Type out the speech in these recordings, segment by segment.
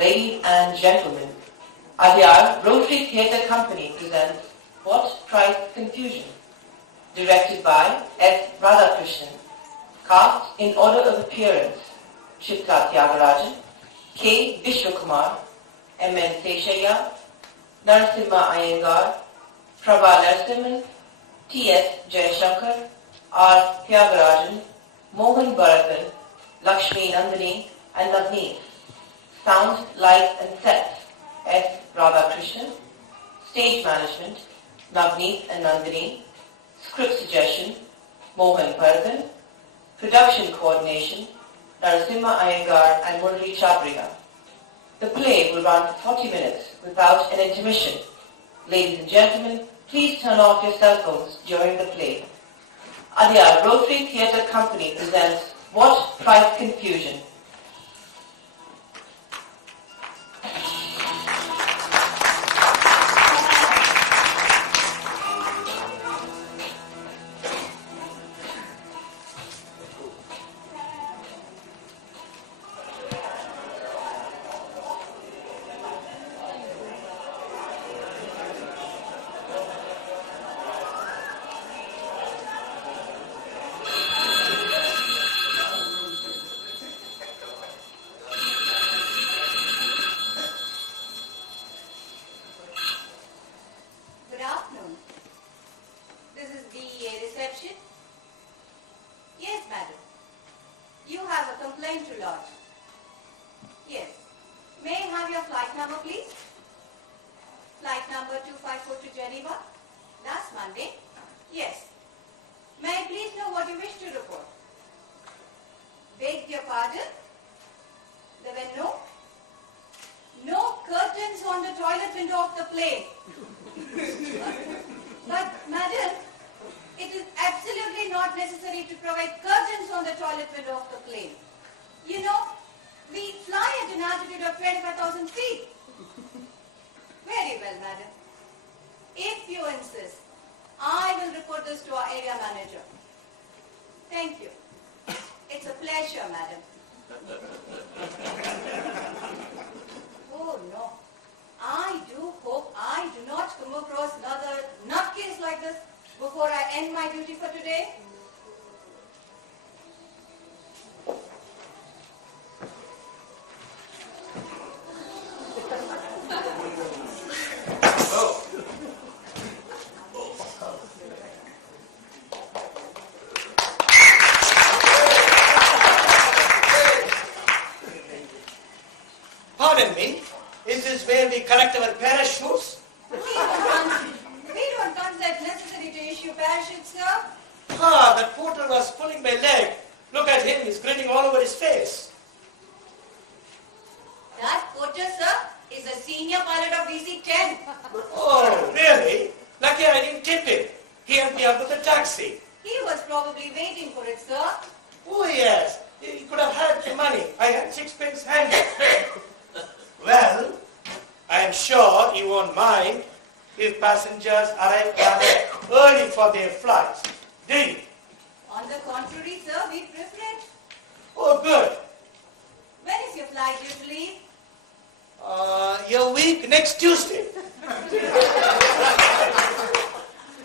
Ladies and gentlemen, Adyar Rotary Theatre Company presents WhatPriceConfusion, directed by S. Radhakrishnan, cast in order of appearance: Chitra Tyagarajan, K. Vishwakumar, M. N. Seshaya, Narasimha Iyengar, Prabha Narasimhan, T. S. Jayashankar, R. Tyagarajan, Mohan Bharathan, Lakshmi Nandini, and Navneet. Sound, light and sets, S. Radhakrishnan. Stage management, Navneet and Nandini. Script suggestion, Mohan Bharathan. Production coordination, Narasimha Iyengar and Murli Chabriya. The play will run for 40 minutes without an intermission. Ladies and gentlemen, please turn off your cell phones during the play. Adyar Rotary Theatre Company presents WhatPriceConfusion. Pardon me, is this where we collect our parachutes? We don't consider it necessary to issue parachutes, sir. Ah, that porter was pulling my leg. Look at him, he's grinning all over his face. That porter, sir, is a senior pilot of DC-10. Oh, really? Lucky I didn't tip him. He helped me out with the taxi. He was probably waiting for it, sir. Oh, yes. He could have had the money. I had sixpence handy. Well, I am sure you won't mind if passengers arrive rather early for their flights, do you? On the contrary, sir, we prefer it. Oh, good. When is your flight due to leave? Your week next Tuesday.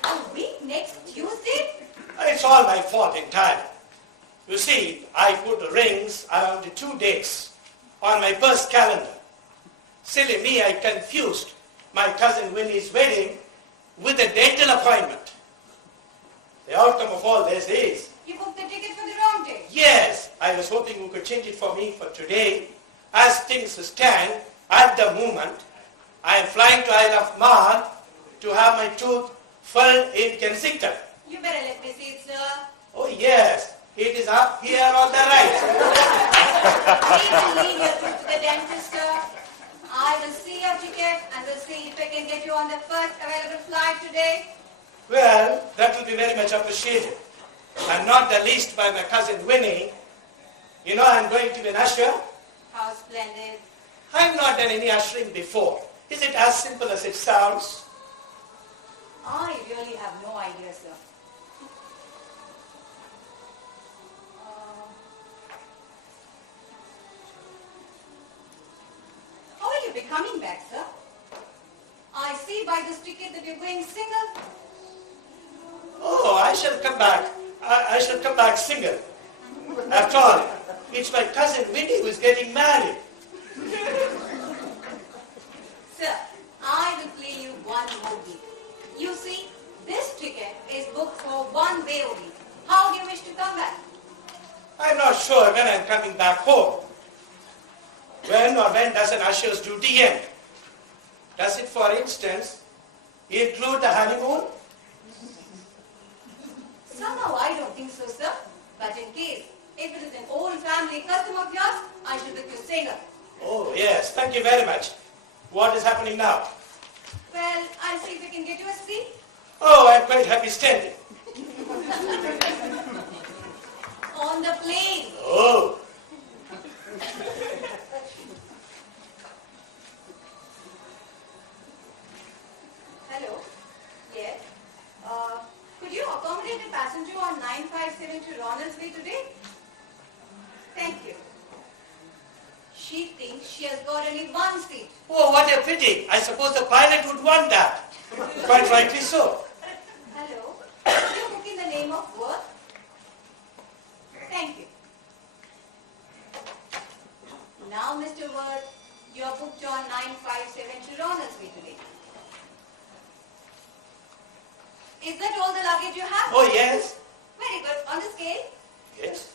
A week next Tuesday? It's all my fault entirely. You see, I put the rings around the 2 dates on my birth calendar. Silly me, I confused my cousin Winnie's wedding with a dental appointment. The outcome of all this is... You booked the ticket for the wrong day. Yes, I was hoping you could change it for me for today. As things stand, at the moment, I am flying to Isle of Man to have my tooth filled in Kensington. You better let me see it, sir. Oh yes, it is up here on the right. We will leave your tooth to the dentist, sir. I will see your ticket and will see if I can get you on the first available flight today. Well, that will be very much appreciated. And not the least by my cousin Winnie. You know I'm going to be an usher. How splendid. I've not done any ushering before. Is it as simple as it sounds? I really have no idea, sir. be coming back, sir. I see by this ticket that you're going single. Oh, I shall come back. I shall come back single. After all, it's my cousin Winnie who is getting married. Sir, I will play you one more game. You see, this ticket is booked for one way only. How do you wish to come back? I'm not sure when I'm coming back home. When or when does an usher's duty end? Does it, for instance, include the honeymoon? Somehow I don't think so, sir. But in case, if it is an old family custom of yours, I shall book you single. Oh, yes. Thank you very much. What is happening now? Well, I'll see if we can get you a seat. Oh, I'm quite happy standing. On the plane. Oh. Hello. Yes. Could you accommodate a passenger on 957 to Ronald's Way today? Thank you. She thinks she has got only one seat. Oh, what a pity. I suppose the pilot would want that. Quite rightly so. Hello. Could you book in the name of work? Thank you. Now, Mr. Worth, you are booked on 957 to Ronald's Way today. Is that all the luggage you have? Oh, yes. Very good. On the scale? Yes.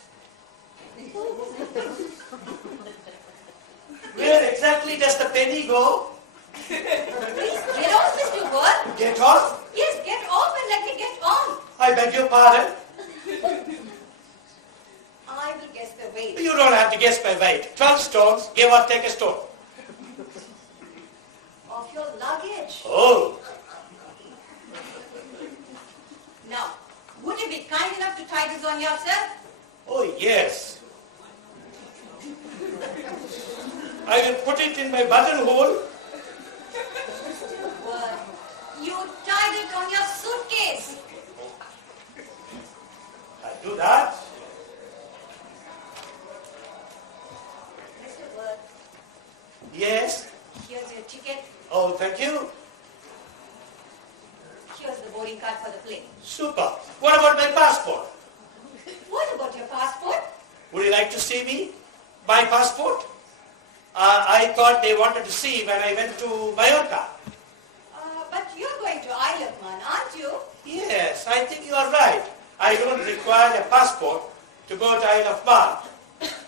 Where exactly does the penny go? Please get off, Mr. Worth. Get off? Yes, get off and let me get on. I beg your pardon. I will guess the weight. You don't have to guess my weight. 12 stones, give or take a stone. Of your luggage. Oh. Now, would you be kind enough to tie this on yourself? Oh, yes. I will put it in my buttonhole. Well, you tied it on your suitcase. I'll do that. Mr. Worth, Yes. here's your ticket. Oh, thank you. Here's the boarding card for the plane. Super. What about my passport? What about your passport? Would you like to see me? My passport? I thought they wanted to see when I went to Mallorca. But you're going to Isle of Man, aren't you? Yes, I think you are right. I don't require a passport to go to Isle of Man.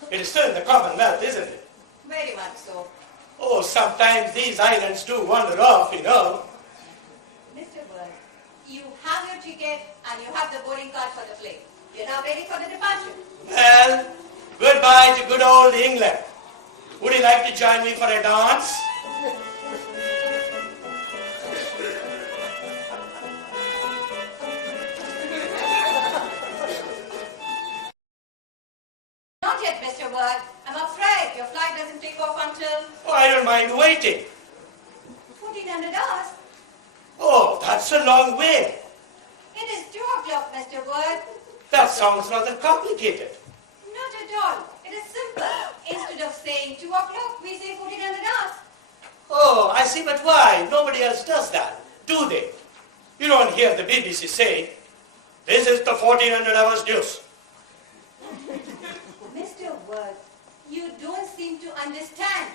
It is still in the Commonwealth, isn't it? Very much so. Oh, sometimes these islands do wander off, you know. Mr. Worth, you have your ticket and you have the boarding card for the plane. You're now ready for the departure. Well, goodbye to good old England. Would you like to join me for a dance? Not yet, Mr. Worth. I'm afraid your flight doesn't take off until Oh, I don't mind waiting. 1400 hours. Oh, that's a long way. It is 2 o'clock, Mr. Worth. That sounds rather complicated. Not at all. It is simple. Instead of saying 2 o'clock, we say 1400 hours. Oh, I see, but why? Nobody else does that, do they? You don't hear the BBC say, this is the 1400 hours news. Mr. Worth, you don't seem to understand.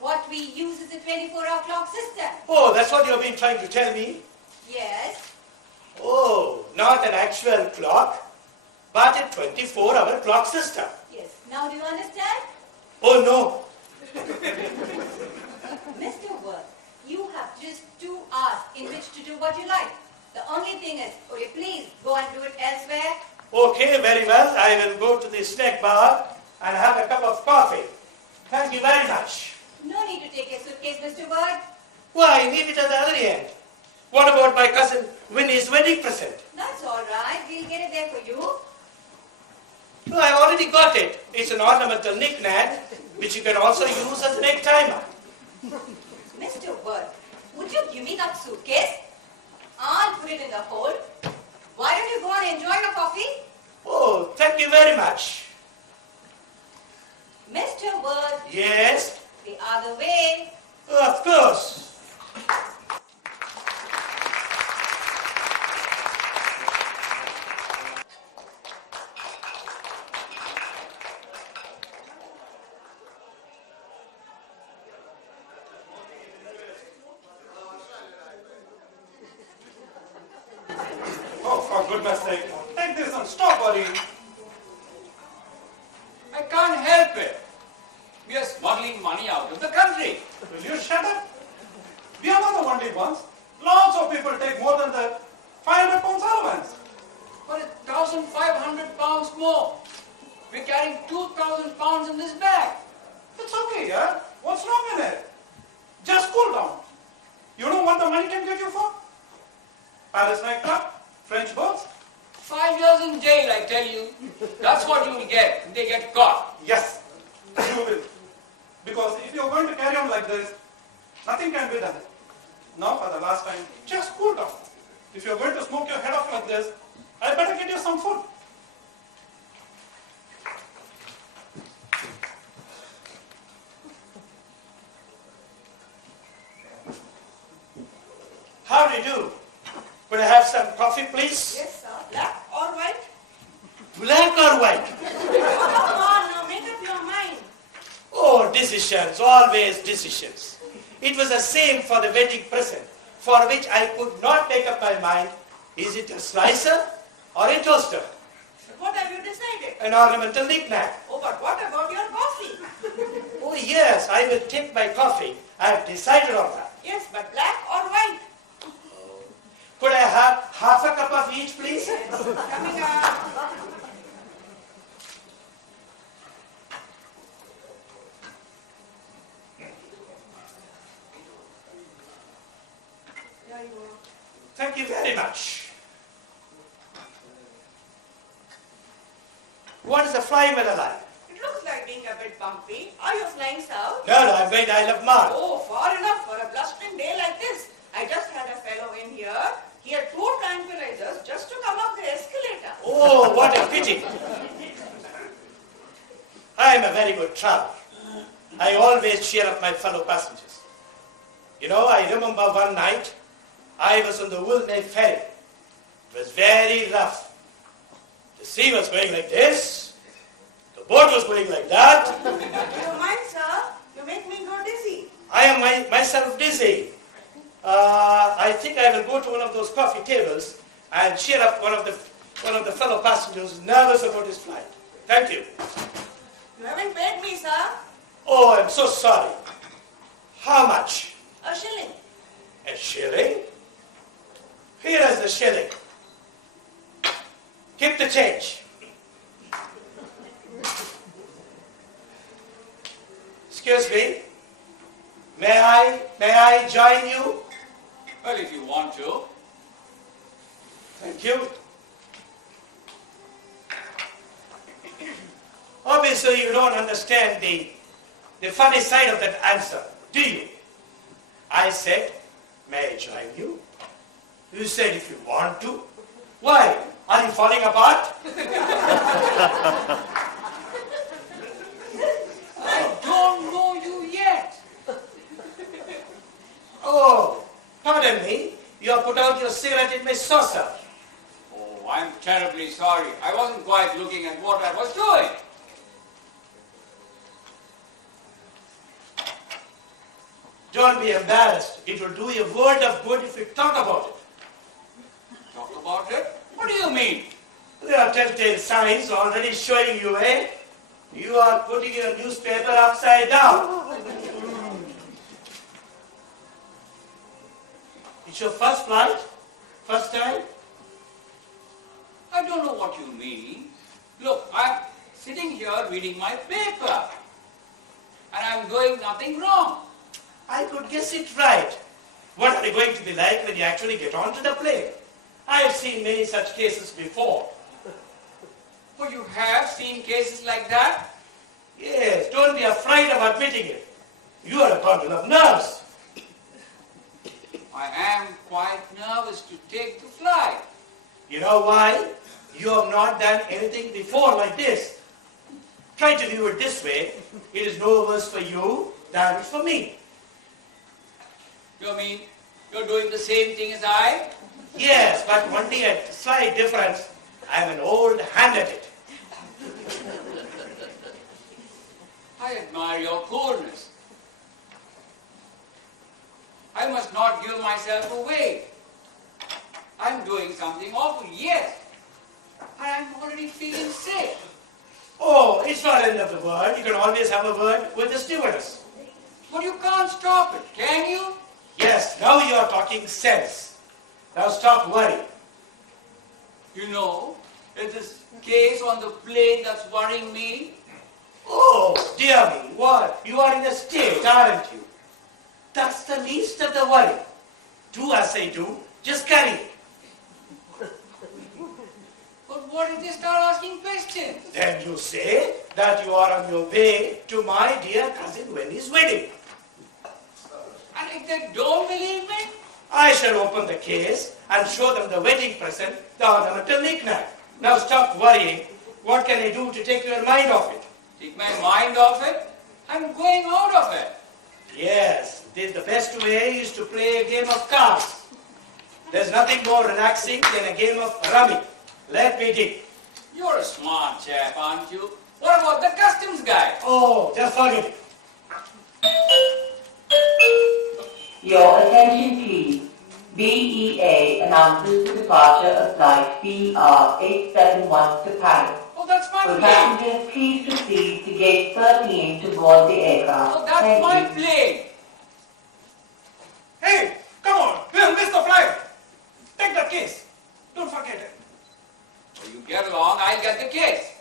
What we use is a 24 o'clock system. Oh, that's what you've been trying to tell me? Yes. Oh, not an actual clock, but a 24-hour clock system. Yes. Now do you understand? Oh, no. Mr. Worth, you have just 2 hours in which to do what you like. The only thing is, would you please go and do it elsewhere? Okay, very well. I will go to the snack bar and have a cup of coffee. Thank you very much. No need to take your suitcase, Mr. Worth. Why, leave it at the other end. What about my cousin Winnie's wedding present? That's all right. We'll get it there for you. No, I've already got it. It's an ornamental knick-knack, which you can also use as an egg timer. Mr. Worth, would you give me that suitcase? I'll put it in the hole. Why don't you go and enjoy your coffee? Oh, thank you very much. Mr. Worth, Yes? the other way. Of course. Oh, for goodness sake, take this and stop worrying. I can't help it. We are smuggling money out of the country. Will you shut up? We are not the only ones. Lots of people take more than the 500 pounds allowance. But it's 1,500 pounds more. We're carrying 2,000 pounds in this bag. It's okay, yeah? What's wrong in it? Just cool down. You know what the money can get you for? Paris nightclub, French boats. 5 years in jail, I tell you. That's what you will get if they get caught. Yes, you will. Because if you're going to carry on like this, nothing can be done. Now, for the last time, just cool down. If you're going to smoke your head off like this, I better get you some food. How do you do? Could I have some coffee, please? Yes, sir. Black or white? Black or white? Oh, come on, now make up your mind. Oh, decisions, always decisions. It was the same for the wedding present, for which I could not make up my mind. Is it a slicer or a toaster? What have you decided? An ornamental knick-knack. Oh, but what about your coffee? Oh yes, I will take my coffee. I have decided on that. Yes, but black or white? Could I have half a cup of each, please? Coming up. There you go. Thank you very much. What is the fly with a line? It looks like being a bit bumpy. Are you flying south? No, I'm going to Isle of Man. Oh, far enough for a blustering day like this. I just had a fellow in here. He had 2 tranquilizers just to come up the escalator. Oh, what a pity. I am a very good traveler. I always cheer up my fellow passengers. You know, I remember one night, I was on the Woolney ferry. It was very rough. The sea was going like this. The boat was going like that. Do you mind, sir? You make me go dizzy. I am myself dizzy. I think I will go to one of those coffee tables and cheer up one of the fellow passengers nervous about his flight. Thank you. You haven't paid me, sir. Oh, I'm so sorry. How much? A shilling. A shilling? Here is the shilling. Keep the change. Excuse me. May I join you? Well, if you want to. Thank you. Obviously, you don't understand the funny side of that answer, do you? I said, may I join you? You said, if you want to. Why? Are you falling apart? I don't know you yet. Oh, pardon me. You have put out your cigarette in my saucer. Oh, I'm terribly sorry. I wasn't quite looking at what I was doing. Don't be embarrassed. It will do you a world of good if you talk about it. Talk about it? What do you mean? There are telltale signs already showing you, eh? You are putting your newspaper upside down. It's your first flight? First time? I don't know what you mean. Look, I'm sitting here reading my paper. And I'm doing nothing wrong. I could guess it right. What are they going to be like when you actually get onto the plane? I have seen many such cases before. Oh, you have seen cases like that? Yes, don't be afraid of admitting it. You are a bundle of nerves. I am quite nervous to take the flight. You know why? You have not done anything before like this. Try to view it this way. It is no worse for you than it is for me. You mean you're doing the same thing as I? Yes, but only a slight difference. I'm an old hand at it. I admire your coolness. I must not give myself away. I'm doing something awful, yes. I'm already feeling sick. Oh, it's not the end of the world. You can always have a word with the stewardess. But you can't stop it, can you? Yes, now you are talking sense. Now stop worrying. You know, it's this case on the plane that's worrying me. Oh, dear me, what? You are in a state, aren't you? That's the least of the worry. Do as I do, just carry it. But what if they start asking questions? Then you say that you are on your way to my dear cousin Winnie's wedding. And if they don't believe me? I shall open the case and show them the wedding present, the ornamental knick-knack. Now stop worrying. What can I do to take your mind off it? Take my mind off it? I'm going out of it. Yes, the best way is to play a game of cards. There's nothing more relaxing than a game of rummy. Let me dig. You're a smart chap, aren't you? What about the customs guy? Oh, just forget it. Your attention please. BEA announces the departure of flight BR871 to Paris. Oh, that's my For plane. passengers, please proceed to gate 13 to board the aircraft. Oh, that's Thank my you. plane. Hey, come on, we'll miss the flight. Take that case. Don't forget it. So you get along, I'll get the case.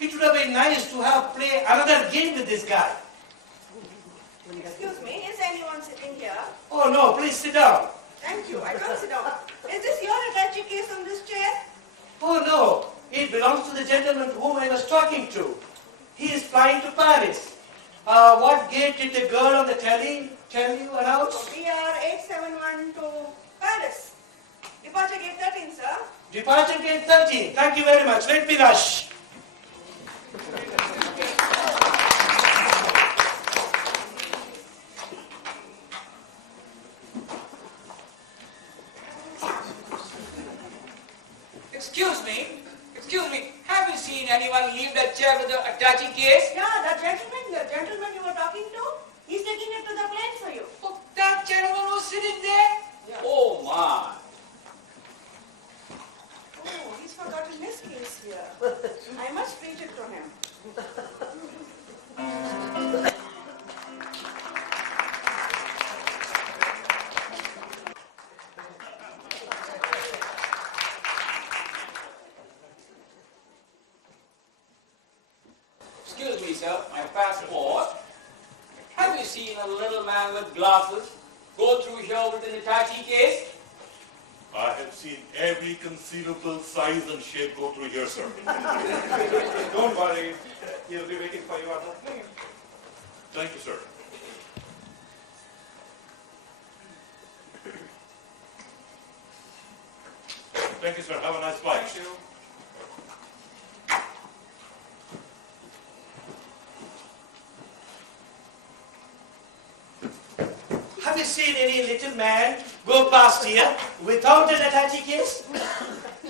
It would have been nice to have play another game with this guy. Excuse me, is anyone sitting here? Oh no, please sit down. Thank you, I can't sit down. Is this your attache case on this chair? Oh no, it belongs to the gentleman whom I was talking to. He is flying to Paris. What gate did the girl on the tell you announce? BR871 to Paris. Departure gate 13, sir. Departure gate 13. Thank you very much. Let me rush. Excuse me, have you seen anyone leave that chair with the attache case? Yeah, the gentleman you were talking to, he's taking it to the plane for you. Oh, that gentleman was sitting there? Yeah. Oh my. Oh, he's forgotten his case here. I must reach it from him. Excuse me, sir, my passport. Have you seen a little man with glasses go through here with an attache case? I have seen every conceivable size and shape go through here, sir. Don't worry, he'll be waiting for you on the plane. Thank you, sir. Thank you, sir. Have a nice flight. Thank you. Have you seen any little man go past here without an attache case?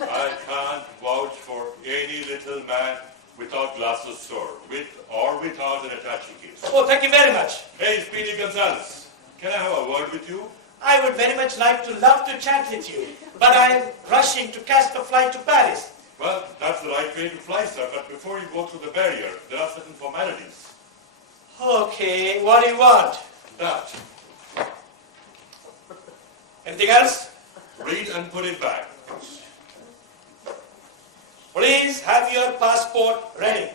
I can't vouch for any little man without glasses, sir, with or without an attache case. Oh, thank you very much. Hey, Speedy Gonzalez, can I have a word with you? I would very much love to chat with you, but I am rushing to catch the flight to Paris. Well, that's the right way to fly, sir, but before you go through the barrier, there are certain formalities. Okay, what do you want? That. Anything else? Read and put it back. Please have your passport ready.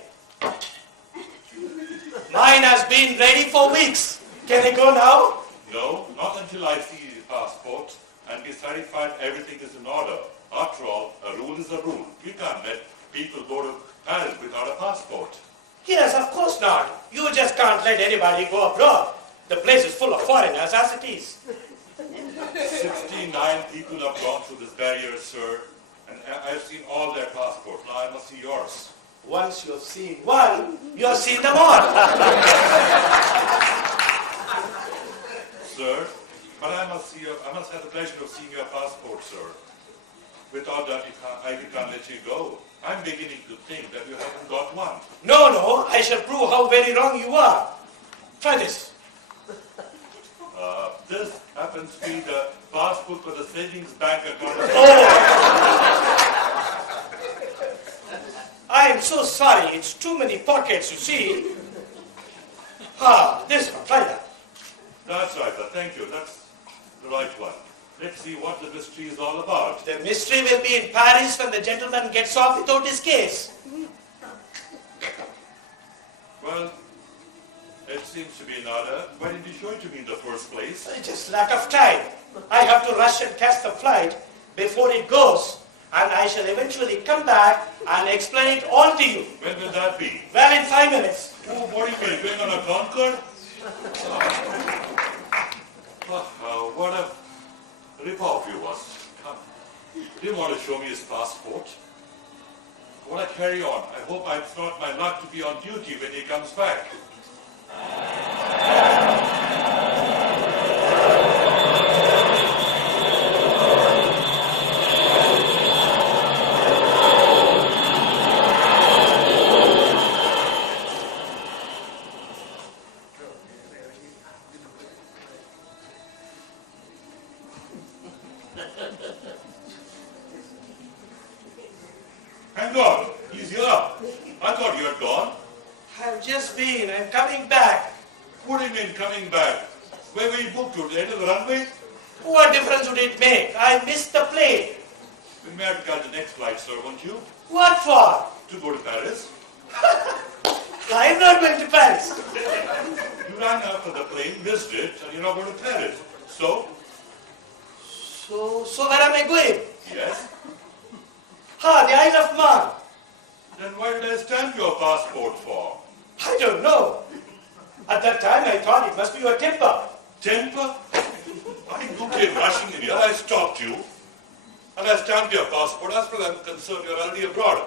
Mine has been ready for weeks. Can I go now? No, not until I see the passport. and be satisfied everything is in order. After all, a rule is a rule. You can't let people go to Paris without a passport. Yes, of course not. You just can't let anybody go abroad. The place is full of foreigners as it is. 69 people have gone through this barrier, sir, and I've seen all their passports. Now I must see yours. Once you've seen one, you've seen them all. Sir, but I must have the pleasure of seeing your passport, sir. Without that, I can't let you go. I'm beginning to think that you haven't got one. No, I shall prove how very wrong you are. Try this. This happens to be the passbook for the savings bank account. I am so sorry. It's too many pockets, you see. This one. Try that. That's right, sir. Thank you. That's the right one. Let's see what the mystery is all about. The mystery will be in Paris when the gentleman gets off without his case. Well, it seems to be in order. Why didn't you show it to me in the first place? It's just lack of time. I have to rush and catch the flight before it goes. And I shall eventually come back and explain it all to you. When will that be? Well, in 5 minutes. Oh, what are you going on a Concorde? What a rip-off you was. Didn't want to show me his passport. What a carry on. I hope it's not my luck to be on duty when he comes back. Hang on, he's here. I thought you had gone. I've just been. I'm coming back. What do you mean coming back? Where were you booked to? The end of the runway? What difference would it make? I missed the plane. We may have to catch the next flight, sir, won't you? What for? To go to Paris. I'm not going to Paris. You ran after the plane, missed it, and you're not going to Paris. So? So where am I going? Yes. The Isle of Man. Then why did I stamp your passport for? I don't know. At that time I thought it must be your temper. Temper? You came rushing in here, I stopped you, and I stamped your passport. As far as I'm concerned, you're already abroad.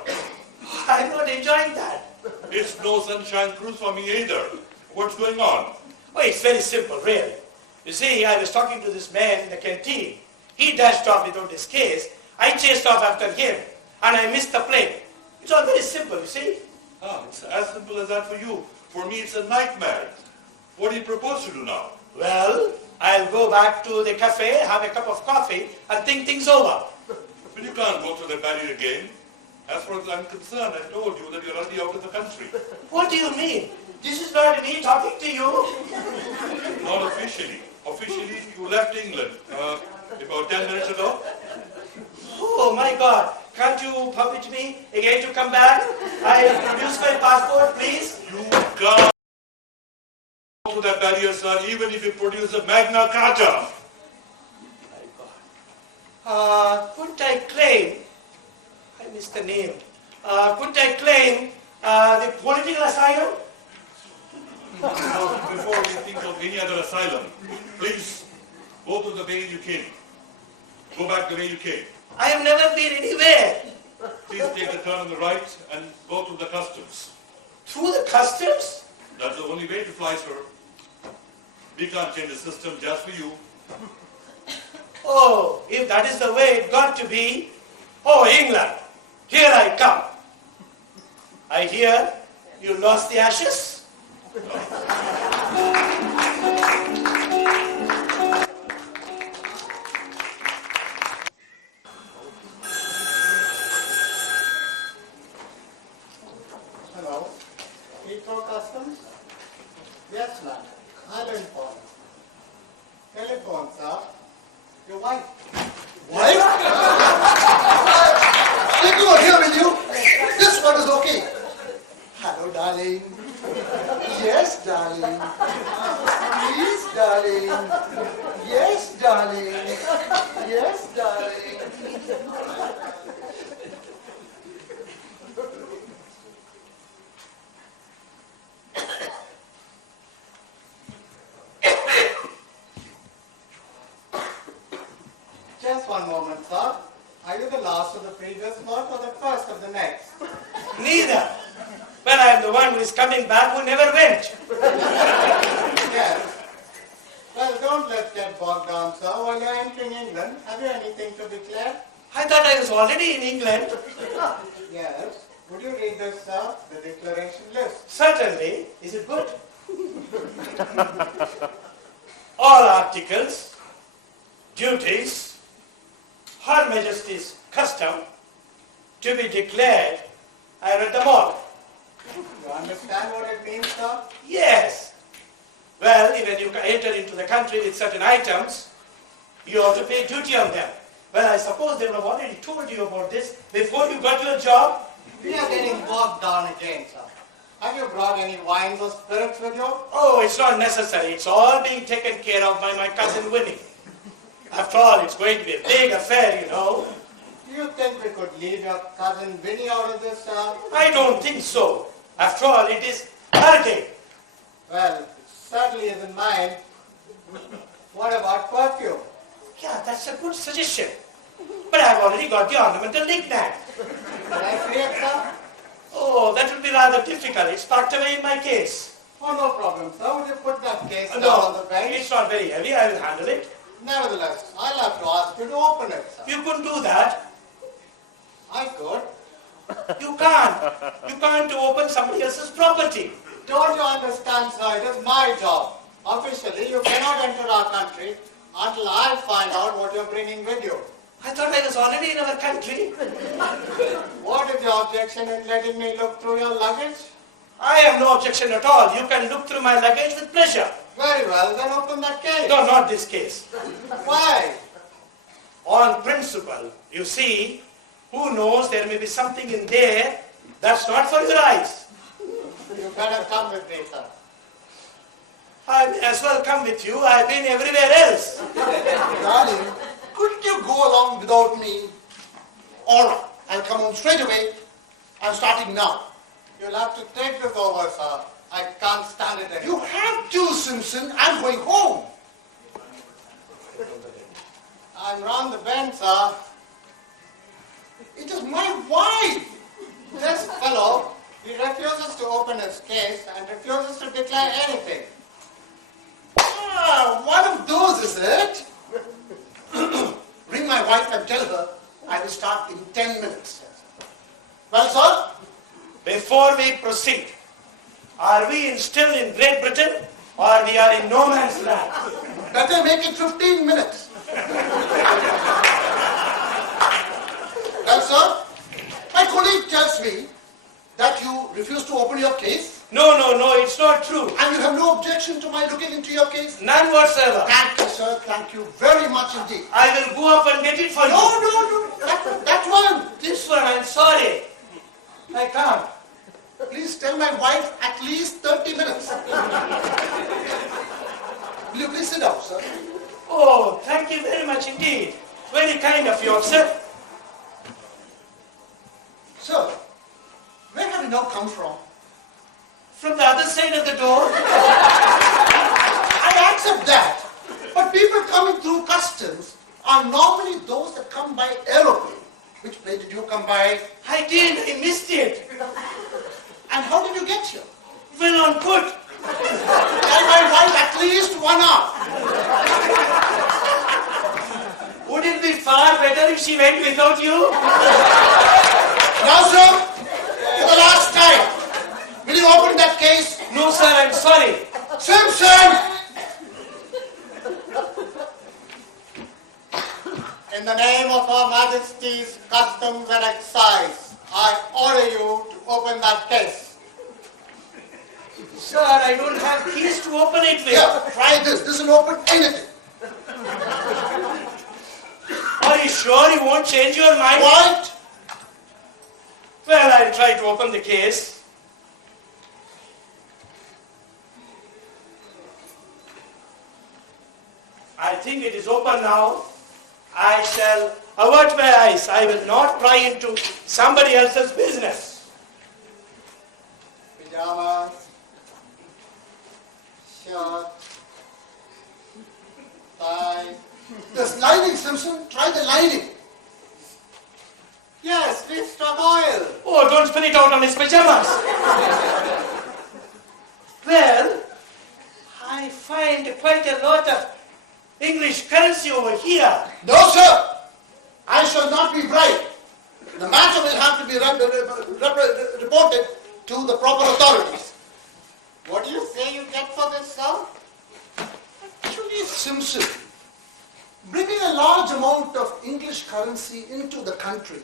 I'm not enjoying that. It's no sunshine cruise for me either. What's going on? Oh, it's very simple, really. You see, I was talking to this man in the canteen. He dashed off without his case. I chased off after him, and I missed the plane. It's all very simple, you see. It's as simple as that for you. For me, it's a nightmare. What do you propose to do now? Well, I'll go back to the cafe, have a cup of coffee, and think things over. But you can't go through the barrier again. As far as I'm concerned, I told you that you're already out of the country. What do you mean? This is not me talking to you. Not officially. Officially, you left England about 10 minutes ago. Oh my God. Can't you permit me again to come back? I produce my passport, please. You can't go through that barrier, sir, even if you produce a Magna Carta. My God. Couldn't I claim, I missed the name, couldn't I claim the political asylum? Before you think of any other asylum, please go to the way you came. Go back the way you came. I have never been anywhere. Please take the turn on the right and go through the customs. Through the customs? That's the only way to fly, sir. We can't change the system just for you. Oh, if that is the way it got to be. Oh, England, here I come. I hear you lost the ashes. Hello. Heathrow Customs? Yes, ma'am. I'm informed. Telephone, sir. Your wife. Wife? Take you here with you. This one is okay. Hello, darling. Yes, darling. Please darling. Yes, darling. Yes, darling. Just one moment, sir. Are you the last of the previous lot or the first of the next? Neither. Well, I am the one who is coming back who never went. Yes. Well, don't let's get bogged down, sir. While you're entering England, have you anything to declare? I thought I was already in England. Yes. Would you read this, sir? The declaration list. Certainly. Is it good? All articles, duties, Her Majesty's custom to be declared. I read them all. You understand what it means, sir? Yes. Well, when you enter into the country with certain items, you have to pay duty on them. Well, I suppose they would have already told you about this before you got your job. We are getting bogged down again, sir. Have you brought any wines or spirits with you? Oh, it's not necessary. It's all being taken care of by my cousin Winnie. After all, it's going to be a big affair, you know. Do you think we could leave your cousin Winnie out of this, sir? I don't think so. After all, it is her day. Well, it certainly isn't mine. What about perfume? Yeah, that's a good suggestion. But I've already got the ornamental knick-knack. Can I see it, sir? Oh, that will be rather difficult. It's packed away in my case. Oh, no problem, sir. Would you put that case down No, on the bench? it's not very heavy. I will handle it. Nevertheless, I'll have to ask you to open it, sir. You couldn't do that. I could. You can't. You can't open somebody else's property. Don't you understand, sir? It is my job. Officially, you cannot enter our country until I find out what you're bringing with you. I thought I was already in our country. What is your objection in letting me look through your luggage? I have no objection at all. You can look through my luggage with pleasure. Very well, then open that case. No, not this case. Why? On principle. You see, who knows, there may be something in there that's not for your eyes. You better come with me, sir. I may as well come with you. I've been everywhere else. Darling, couldn't you go along without me? All right, I'll come home straight away. I'm starting now. You'll have to take this over, sir. I can't stand it anymore. You have to, Simpson. I'm going home. I'm round the bend, sir. It is my wife. This fellow, he refuses to open his case and refuses to declare anything. Ah, one of those, is it? Ring my wife and tell her I will start in 10 minutes. Well, sir? Before we proceed, are we still in Great Britain or we are in no man's land? Better make it 15 minutes. Well, sir, my colleague tells me that you refuse to open your case. No, it's not true. And you have no objection to my looking into your case? None whatsoever. Thank you, sir. Thank you very much indeed. I will go up and get it for you. No. That one. This one, I'm sorry. I can't. Please tell my wife at least 30 minutes. Will you please sit down, sir? Oh, thank you very much indeed. Very kind of you, sir. Sir, where have you now come from? From the other side of the door. I accept that. But people coming through customs are normally those that come by aeroplane. Which plane did you come by? I did. I missed it. And how did you get here? Well, on foot. Tell my wife at least 1 hour. Would it be far better if she went without you? Now, sir, for the last time, will you open that case? No, sir, I'm sorry. Simpson! In the name of Her Majesty's Customs and Excise, I order you to open that case. Sir, I don't have keys to open it with. Here, try this. This will open anything. Are you sure you won't change your mind? What? Well, I'll try to open the case. I think it is open now. I shall avert my eyes. I will not pry into somebody else's business. Pajamas, shirt, tie. There's lining, Simpson. Try the lining. Yes, we struck oil. Oh, don't spill it out on his pajamas. Well, I find quite a lot of English currency over here. No, sir. I shall not be bribed. The matter will have to be reported to the proper authorities. What do you say you get for this, sir? Actually, Simpson, bringing a large amount of English currency into the country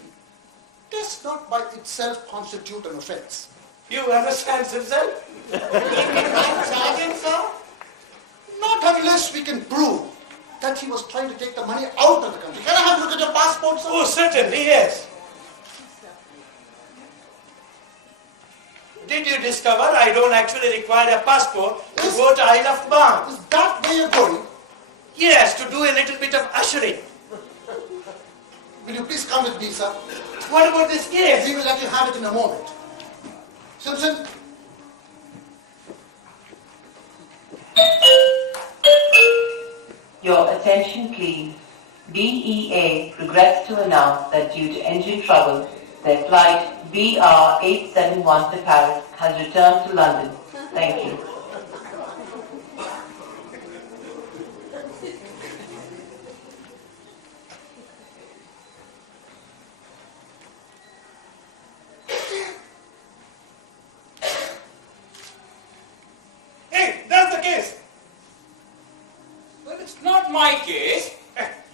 does not by itself constitute an offense. You understand, Simpson? I'm charging, sir? Not unless we can prove that he was trying to take the money out of the country. Can I have a look at your passport, sir? Oh, certainly, yes. Did you discover I don't actually require a passport to go to Isle of Man? Is that where you're going? Yes, to do a little bit of ushering. Will you please come with me, sir? What about this case? We will let you have it in a moment. Simpson? Your attention, please. BEA regrets to announce that due to engine trouble, their flight BR 871 to Paris has returned to London. Thank you. Hey, that's the case. Well, it's not my case.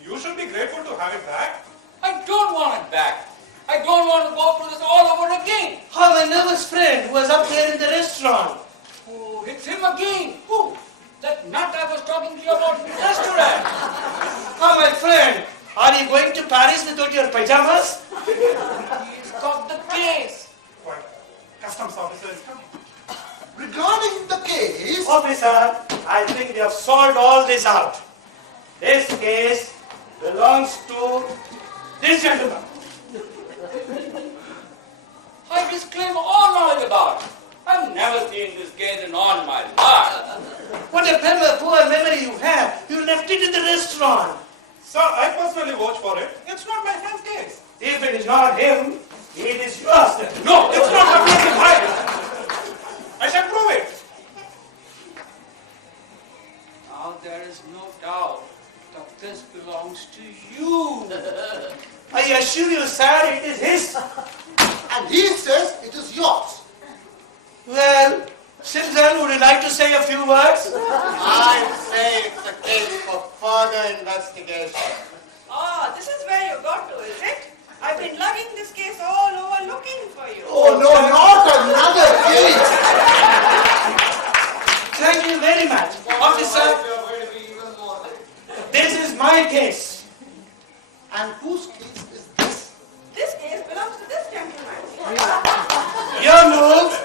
You should be grateful to have it back. I don't want it back. I don't want to go through this all over again. How my nervous friend who was up there in the restaurant. Oh, it's him again. Who? That nut I was talking to you about in the restaurant. How my friend, are you going to Paris without your pajamas? He's got the case. Quite. Customs officer is coming. Regarding the case... Officer, I think we have solved all this out. This case belongs to this gentleman. I disclaim all knowledge about it. I've never seen this case in all my life. What a poor memory you have. You left it in the restaurant. Sir, I personally watch for it. It's not my friend's case. If it is not him, it is yours. No, it's not my friend's case. I shall prove it. Now there is no doubt that this belongs to you. I assure you, sir, it is his. And he says it is yours. Well, Simpson, would you like to say a few words? I say it's a case for further investigation. Ah, this is where you got to, is it? I've been lugging this case all over looking for you. Oh, no, not another case. Thank you very much. Officer, this is my case. And whose case is this? This case belongs to this gentleman. Your move.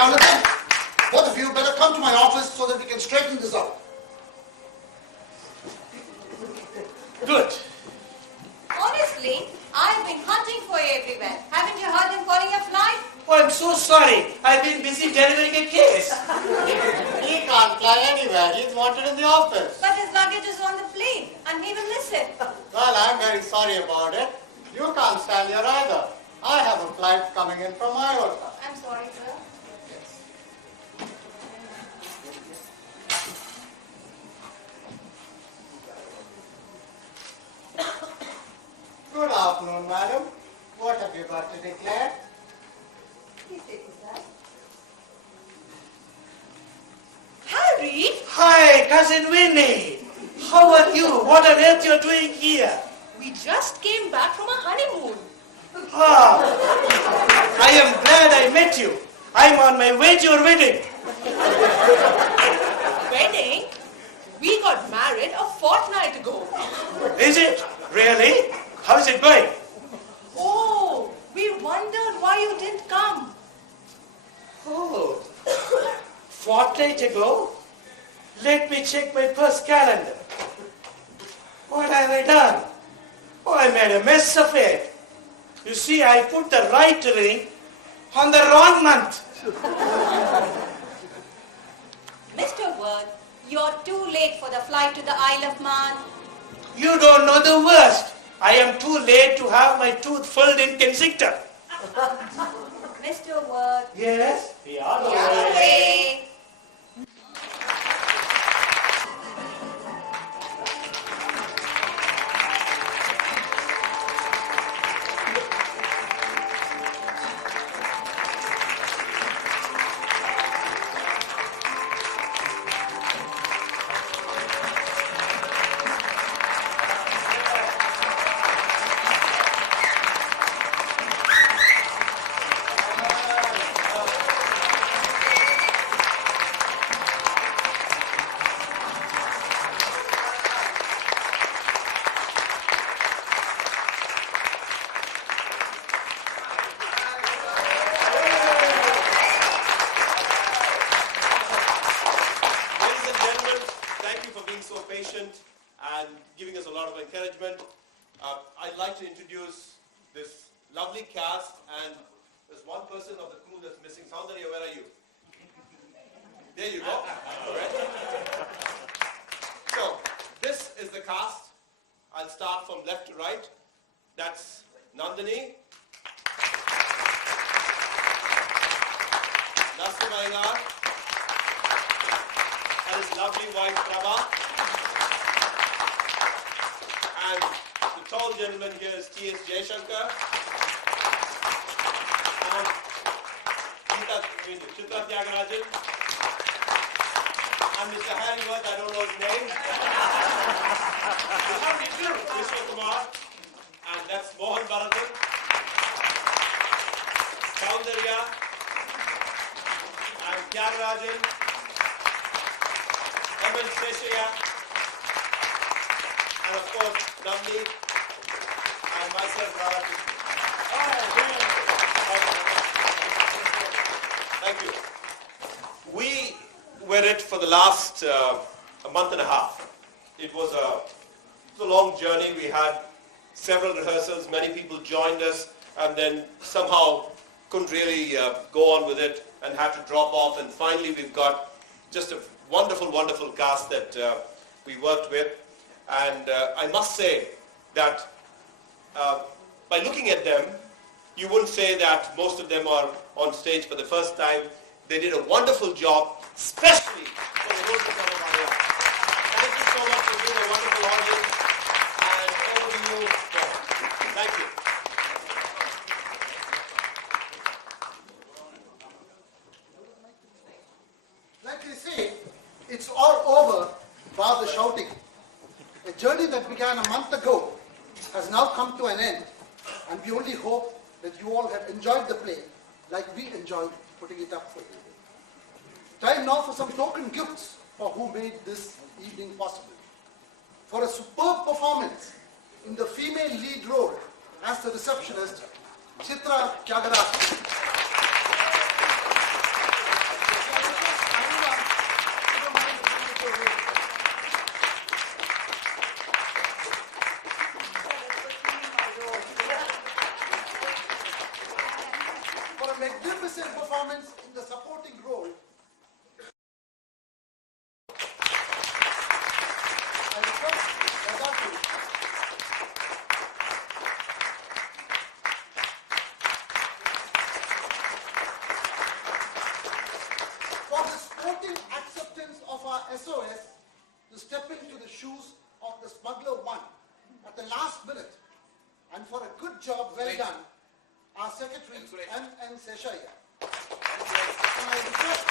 Now listen, both of you better come to my office so that we can straighten this out. Good. Honestly, I've been hunting for you everywhere. Haven't you heard him calling your flight? Oh, I'm so sorry. I've been busy delivering a case. He can't fly anywhere. He's wanted in the office. But his luggage is on the plane and he will miss it. Well, I'm very sorry about it. You can't stand here either. I have a flight coming in from Iota. I'm sorry, sir. Good afternoon, madam. What have you got to declare? Please take this out. Harry! Hi, Cousin Winnie. How are you? What on earth you're doing here? We just came back from a honeymoon. Ah, I am glad I met you. I'm on my way to your wedding. Wedding? We got married a fortnight ago. Is it? Really? How is it going? Oh, we wondered why you didn't come. Oh, fortnight ago? Let me check my purse calendar. What have I done? Oh, I made a mess of it. You see, I put the right ring on the wrong month. Mr. Word, you're too late for the flight to the Isle of Man. You don't know the worst. I am too late to have my tooth filled in Kensington. Mr. Word, Yes? the other way. And giving us a lot of encouragement. I'd like to introduce this lovely cast, and there's one person of the crew that's missing. Soundarya, where are you? There you go. So, this is the cast. I'll start from left to right. That's Nandini, Nasim Ayyar, and his lovely wife Prabha. And the tall gentleman here is T.S. Jayashankar. And Chitra Tyagarajan. And Mr. Harry Worth, I don't know his name. Mr. Kumar. And that's Mohan Bharathan. Soundarya. And Tyagarajan. M.N. Seshaya. And of course, Nandi and myself, Radha. Thank you. We were it for the last a month and a half. It was a long journey. We had several rehearsals. Many people joined us and then somehow couldn't really go on with it and had to drop off. And finally, we've got just a wonderful, wonderful cast that we worked with. And I must say that by looking at them, you wouldn't say that most of them are on stage for the first time. They did a wonderful job, especially for the Rotary Club of Adyar. Thank you so much for being a wonderful audience. And over to you, Paul. Thank you. Like they say, it's all over bar the shouting. A journey that began a month ago has now come to an end, and we only hope that you all have enjoyed the play like we enjoyed putting it up for you. Time now for some token gifts for who made this evening possible. For a superb performance in the female lead role as the receptionist, Chitra Tyagarajan. Magnificent performance in the supporting role. I request Radha for the sporting acceptance of our SOS to step into the shoes of the smuggler one at the last minute, and for a good job well done, our Secretary, M.N. Seshaya. And I request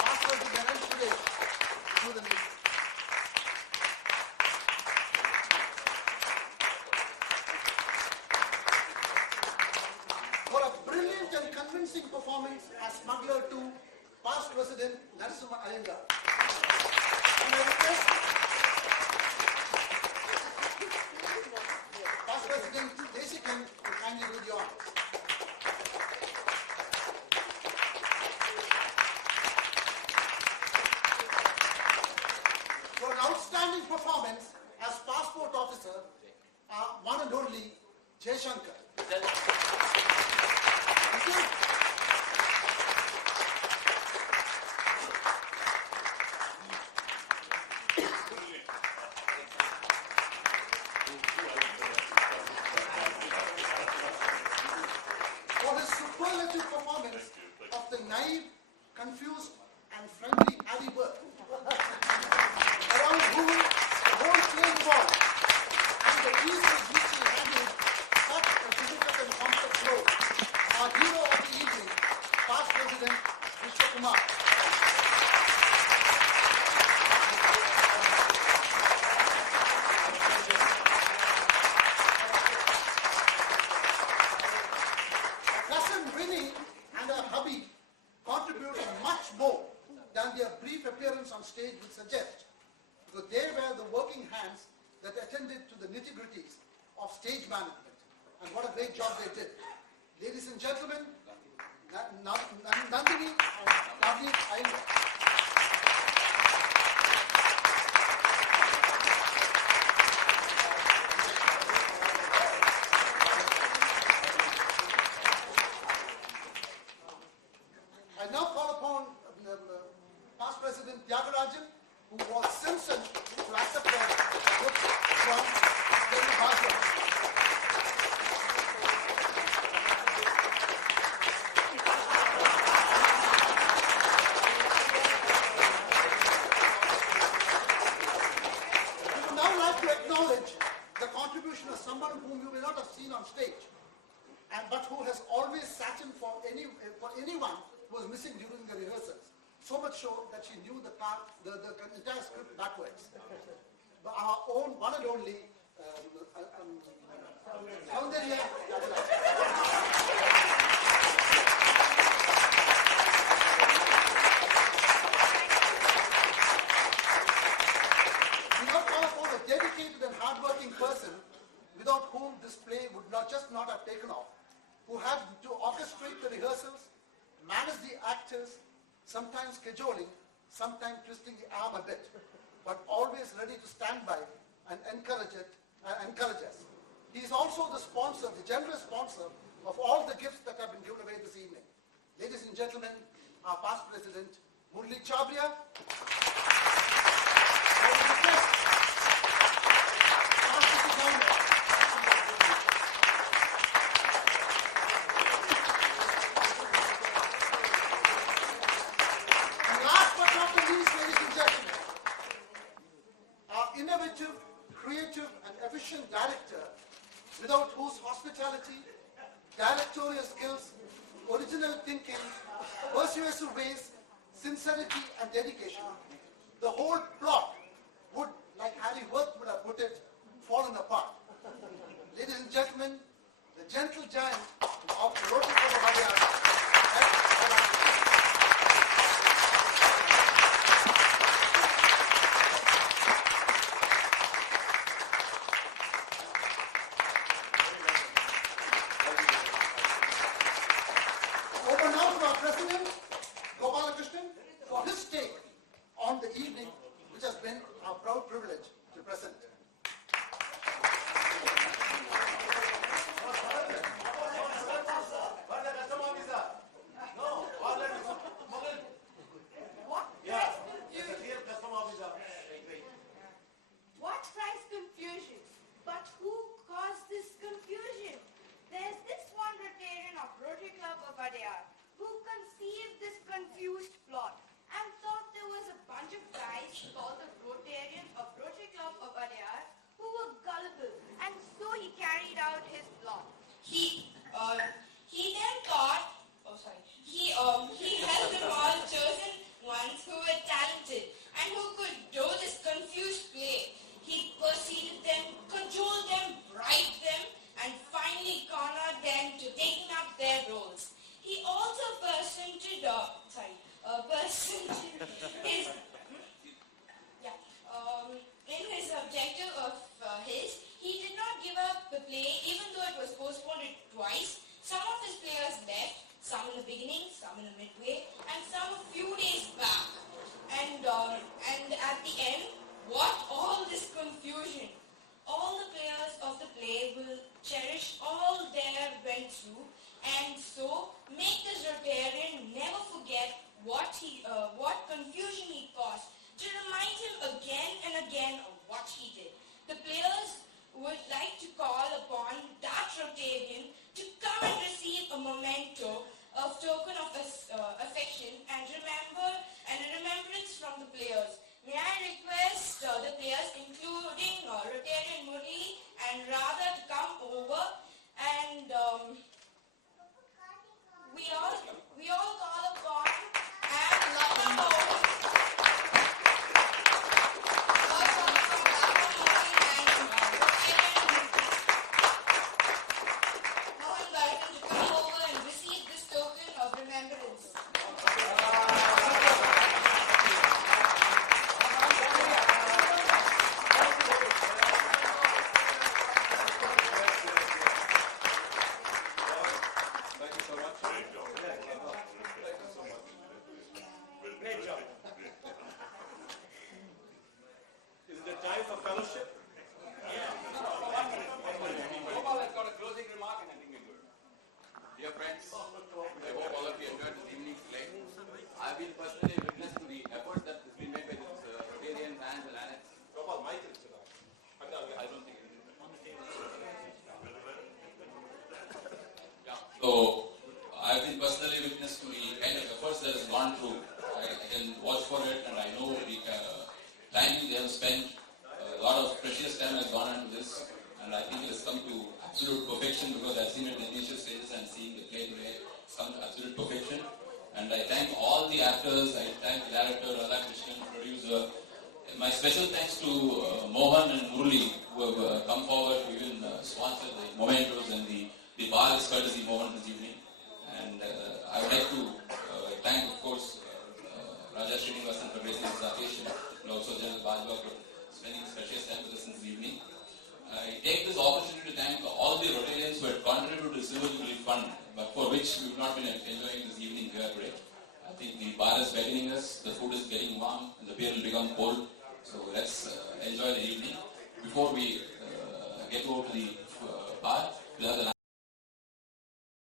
Pastor Ganesh Suresh to do the music. For a brilliant and convincing performance as Smuggler 2, past President Narasimha Iyengar. And I request Past President Desikan to kindly do the honors. outstanding performance as passport officer, one and only Jayshankar. For his superlative performance of the naive, confused, and friendly Harry Burke, around whom the whole play revolved, and the ease with which he handled such a difficult and complex role. Our hero of the evening, past President Vishwakumar. Cousin Winnie and her hubby contributed much more than their brief appearance on stage would suggest, because they were the working hands that attended to the nitty-gritties of stage management. And what a great job they did. Ladies and gentlemen, Nandini and Navneet Iyer. I now call upon past President Tyagarajan, who was Simpson, to accept a gift from David Bajwa. We would now like to acknowledge the contribution of someone whom you may not have seen on stage, but who has always sat in for anyone who was missing during the rehearsals. So much so that she knew the entire script backwards. But our own one and only Soundarya. We now call upon a dedicated and hardworking person without whom this play would not have taken off, who had to orchestrate the rehearsals, manage the actors, sometimes cajoling, sometimes twisting the arm a bit, but always ready to stand by and encourage us. He is also the sponsor, the generous sponsor of all the gifts that have been given away this evening. Ladies and gentlemen, our past president, Murli Chabria. Innovative, creative, and efficient director, without whose hospitality, directorial skills, original thinking, persuasive ways, sincerity, and dedication, the whole plot would, like Harry Worth would have put it, fallen apart. Ladies and gentlemen, the gentle giant of the Rotary Club of Adyar. Over now to our President, Gopalakrishnan, for his take on the evening, which has been our proud privilege to present. What price confusion? But who caused this confusion? There's this one Rotarian of Rotary Club of Adyar who conceived this confused plot and thought there was a bunch of guys called the Rotarians of Rotary Club of Adyar who were gullible, and so he carried out his plot. He then thought, he held them all chosen ones who were talented and who could do this confused play. He persuaded them, cajoled them, bribed them, and finally cornered them to taking up their roles. He also in his objective of his, he did not give up the play even though it was postponed twice. Some of his players left, some in the beginning, some in the midway, and some a few days back. And at the end, What all this confusion? All the players of the play will cherish all they went through, and so make this Rotarian never forget what confusion he caused, to remind him again and again of what he did. The players would like to call upon that Rotarian to come and receive a memento, a token of affection and a remembrance from the players. May I request the players, including Rotarian Murli and Radha, to come over, and we all call upon and Lata Mohan. So, I've been personally witness to the kind of efforts that has gone through. I can vouch for it, and I know the time they have spent, a lot of precious time has gone into this, and I think it has come to absolute perfection because I've seen it in the initial stages and seeing the play today. It's come to absolute perfection. And I thank all the actors, I thank the director, Radha Krishnan, producer. My special thanks to Mohan and Murli, who have come forward to even sponsor the mementos, and the bar is courtesy Mohan this evening. And I would like to thank, of course, Raja Srinivasan for raising this occasion, and also General Bajwa for spending his precious time with us this evening. I take this opportunity to thank all the Rotarians who had contributed to the Silver Jubilee Fund, but for which we would not been enjoying this evening here today. I think the bar is beckoning us, the food is getting warm, and the beer will become cold. So let's enjoy the evening. Before we get over to the bar, we'll have the